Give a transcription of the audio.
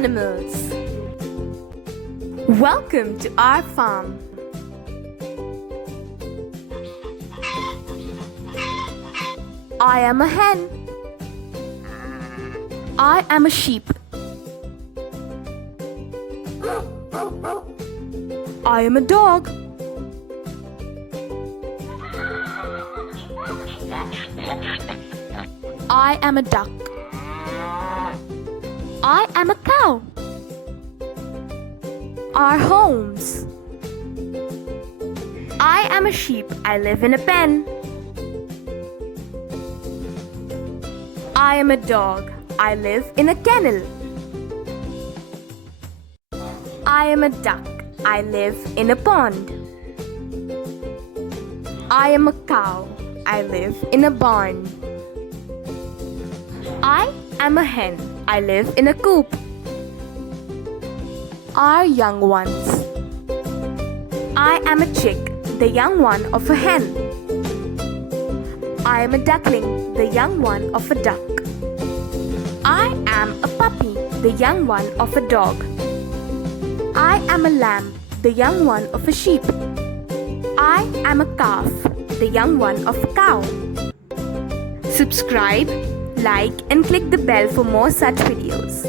animals. Welcome to our farm. I am a hen. I am a sheep. I am a dog. I am a duck. I am a cow. Our homes. I am a sheep. I live in a pen. I am a dog. I live in a kennel. I am a duck. I live in a pond. I am a cow. I live in a barn. I am a hen. I live in a coop. Our young ones. I am a chick, the young one of a hen. I am a duckling, the young one of a duck. I am a puppy, the young one of a dog. I am a lamb, the young one of a sheep. I am a calf, the young one of a cow. Subscribe, like and click the bell for more such videos.